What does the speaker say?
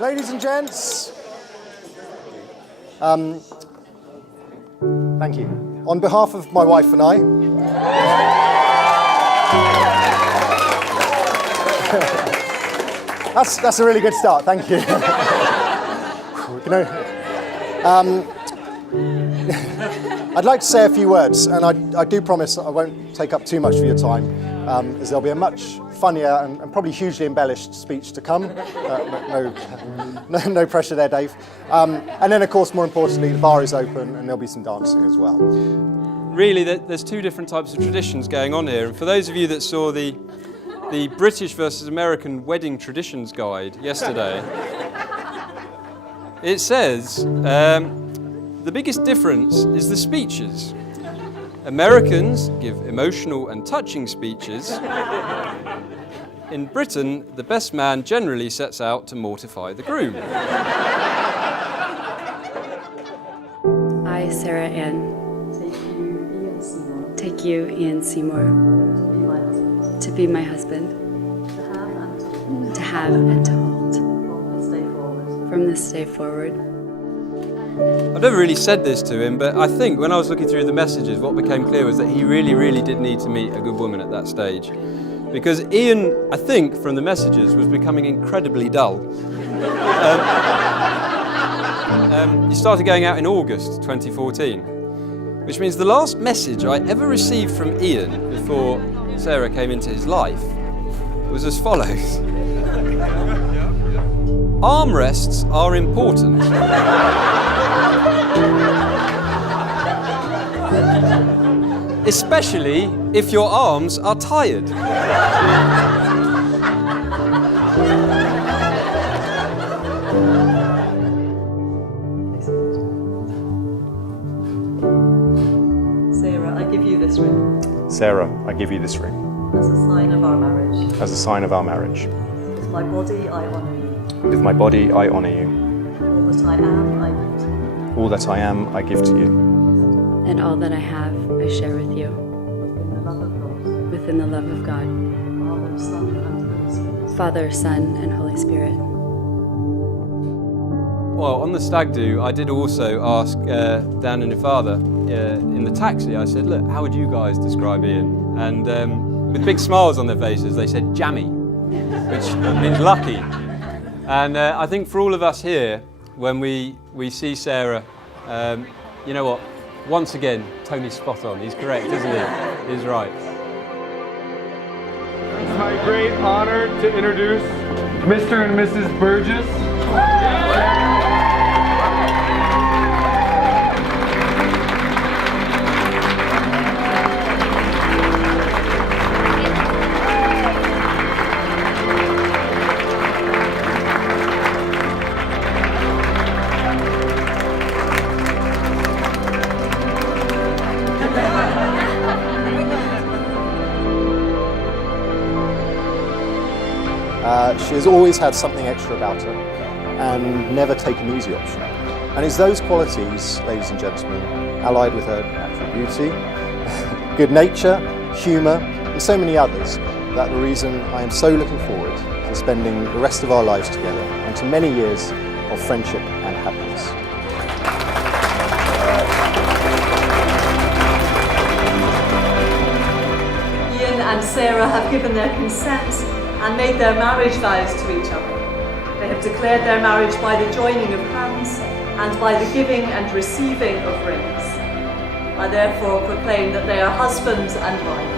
Ladies and gents, thank you. On behalf of my wife and I, that's a really good start, thank you. I'd like to say a few words, and I do promise I won't take up too much of your time, as there'll be a much funnier and probably hugely embellished speech to come. No pressure there, Dave. And then, of course, more importantly, the bar is open and there'll be some dancing as well. Really, there's two different types of traditions going on here. And for those of you that saw the British versus American wedding traditions guide yesterday, it says the biggest difference is the speeches. Americans give emotional and touching speeches. In Britain, the best man generally sets out to mortify the groom. I, Sarah Ann, take you, Ian Seymour, to be my husband, to have and to hold, from this day forward. I've never really said this to him, but I think when I was looking through the messages, what became clear was that he really, really did need to meet a good woman at that stage. Because Ian, I think, from the messages, was becoming incredibly dull. He started going out in August 2014, which means the last message I ever received from Ian before Sarah came into his life was as follows. Armrests are important. Especially if your arms are tired. Sarah, I give you this ring. Sarah, I give you this ring. As a sign of our marriage. As a sign of our marriage. With my body, I honour you. With my body, I honour you. All that I am, I give to you. All that I am, I give to you. And all that I have, I share with you. In the love of God. Within the love of God. Father, Son, and Holy Spirit. Father, Son, and Holy Spirit. Well, on the stag do, I did also ask Dan and your father in the taxi. I said, look, how would you guys describe Ian? And with big smiles on their faces, they said jammy, which means lucky. And I think for all of us here, when we see Sarah, you know what? Once again, Tony's spot on. He's correct, isn't he? He's right. It's my great honor to introduce Mr. and Mrs. Burgess. She has always had something extra about her and never taken the easy option. And it's those qualities, ladies and gentlemen, allied with her natural beauty, good nature, humour, and so many others, that the reason I am so looking forward to spending the rest of our lives together and to many years of friendship and happiness. Ian and Sarah have given their consent and made their marriage vows to each other. They have declared their marriage by the joining of hands and by the giving and receiving of rings. I therefore proclaim that they are husband and wife.